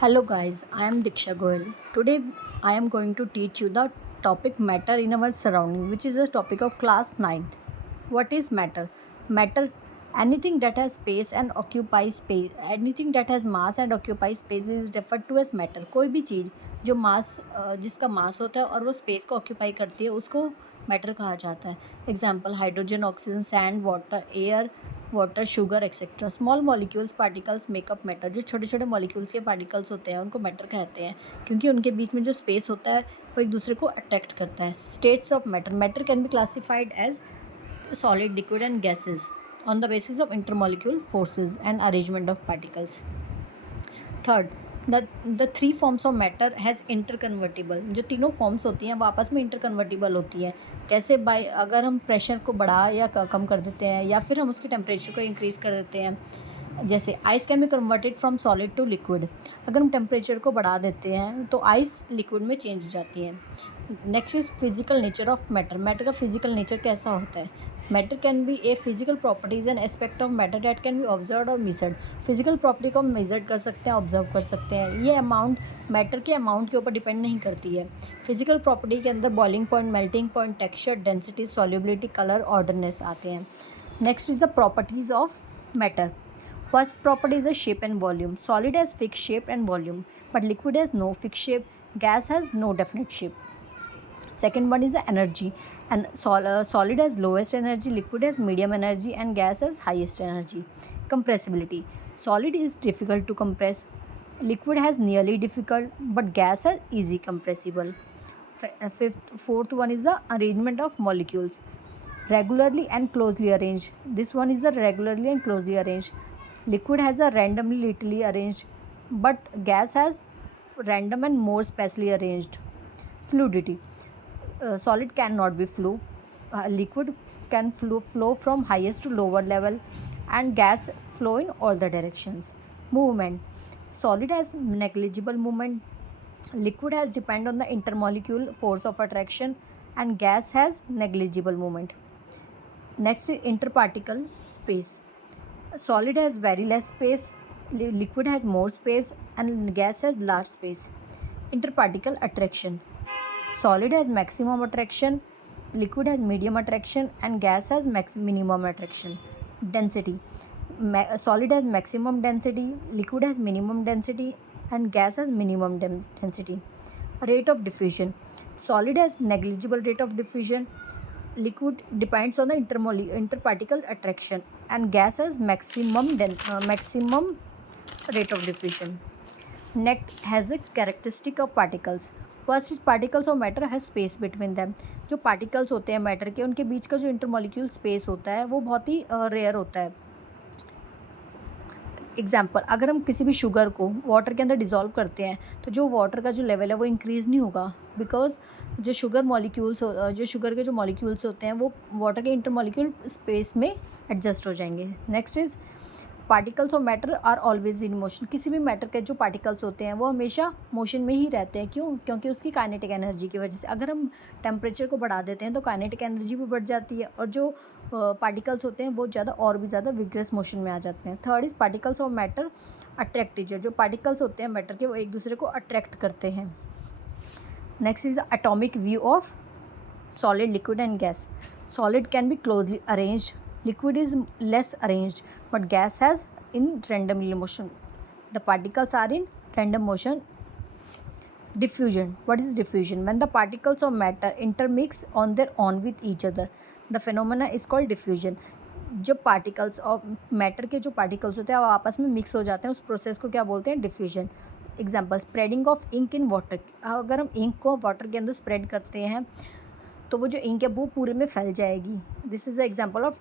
Hello guys, I am Diksha Goyal. Today I am going to teach you the topic matter in our surrounding, which is the topic of class 9th. What is matter? Matter, anything that has space and occupies space, anything that has mass and occupies space is referred to as matter. कोई भी चीज़ जो जिसका मास होता है और वो space को occupy करती है उसको मैटर कहा जाता है. Example hydrogen, oxygen, sand, water, sugar etcetera. Small molecules particles makeup matter. जो छोटे छोटे मॉलिक्यूल्स के पार्टिकल्स होते हैं उनको मैटर कहते हैं क्योंकि उनके बीच में जो स्पेस होता है वो एक दूसरे को अट्रैक्ट करता है. States of matter. Matter can be classified as solid, liquid and gases on the basis of intermolecular forces and arrangement of particles. Third, the three forms of matter has interconvertible. जो तीनों forms होती हैं वो आपस में इंटरकन्वर्टिबल होती हैं. कैसे? बाय अगर हम प्रेशर को बढ़ा या कम कर देते हैं या फिर हम उसके टेम्परेचर को इंक्रीज़ कर देते हैं. जैसे ice can be converted from solid to liquid. अगर हम टेम्परेचर को बढ़ा देते हैं तो आइस लिक्विड में चेंज हो जाती है. Next is physical nature of matter. Matter का फिजिकल नेचर कैसा होता है? Matter can B a physical properties and aspect of matter that can be observe और मेजर्ड. फिजिकल प्रॉपर्टी को हम मेजर कर सकते हैं, ऑब्जर्व कर सकते हैं. ये अमाउंट मैटर के अमाउंट के ऊपर डिपेंड नहीं करती है. फिजिकल प्रॉपर्टी के अंदर boiling point, melting point, texture, density, solubility, colour, ऑर्डरनेस आते हैं. Next is the properties of matter. First property is the shape and volume. Solid has fixed shape and volume, but liquid has no fixed shape. Gas has no definite shape. Second one is the energy. And solid has lowest energy, liquid has medium energy, and gas has highest energy. Compressibility. Solid is difficult to compress. Liquid has nearly difficult, but gas has easy compressible. Fourth one is the arrangement of molecules. Regularly and closely arranged. This one is the regularly and closely arranged. Liquid has a randomly arranged, but gas has random and more sparsely arranged. Fluidity. Solid cannot be flow. Liquid can flow from highest to lower level, and gas flow in all the directions. Movement. Solid has negligible movement. Liquid has depend on the intermolecular force of attraction, and gas has negligible movement. Next is interparticle space. Solid has very less space, liquid has more space, and gas has large space. Interparticle attraction. Solid has maximum attraction, liquid has medium attraction, and gas has minimum attraction. Density. Solid has maximum density, liquid has minimum density, and gas has minimum density. Rate of diffusion. Solid has negligible rate of diffusion, liquid depends on the interparticle attraction, and gas has maximum rate of diffusion. Next has a characteristic of particles. First is particles of matter has space between them. जो particles होते हैं matter के उनके बीच का जो इंटरमोलिक्यूल space होता है वो बहुत ही रेयर होता है. एग्जाम्पल, अगर हम किसी भी शुगर को वाटर के अंदर डिज़ोल्व करते हैं तो जो वाटर का जो लेवल है वो इंक्रीज़ नहीं होगा, बिकॉज जो शुगर के जो मॉलिक्यूल्स होते हैं वो वाटर के इंटरमोलिक्यूल स्पेस में एडजस्ट हो जाएंगे. Next is particles of matter are always in motion. किसी भी मैटर के जो पार्टिकल्स होते हैं वो हमेशा मोशन में ही रहते हैं. क्यों? क्योंकि उसकी काइनेटिक एनर्जी की वजह से. अगर हम टेम्परेचर को बढ़ा देते हैं तो काइनेटिक एनर्जी भी बढ़ जाती है और जो पार्टिकल्स होते हैं वो भी ज़्यादा विग्रस मोशन में आ जाते हैं. Third is particles of matter attractive. जो पार्टिकल्स होते हैं मैटर के वो एक दूसरे को अट्रैक्ट करते हैं. Next is atomic view of solid, liquid and gas. Solid can be closely arranged, liquid is less arranged, but gas has in random motion. The particles are in random motion. Diffusion. What is diffusion? When the particles of matter intermix on their own with each other, the phenomena is called diffusion. जो particles of matter के जो particles होते हैं वो आपस में mix हो जाते हैं, उस प्रोसेस को क्या बोलते हैं? Diffusion. Example, spreading of ink in water. अगर हम इंक को वाटर के अंदर स्प्रेड करते हैं तो वो जो इंक है वो पूरे में फैल जाएगी. This is the example of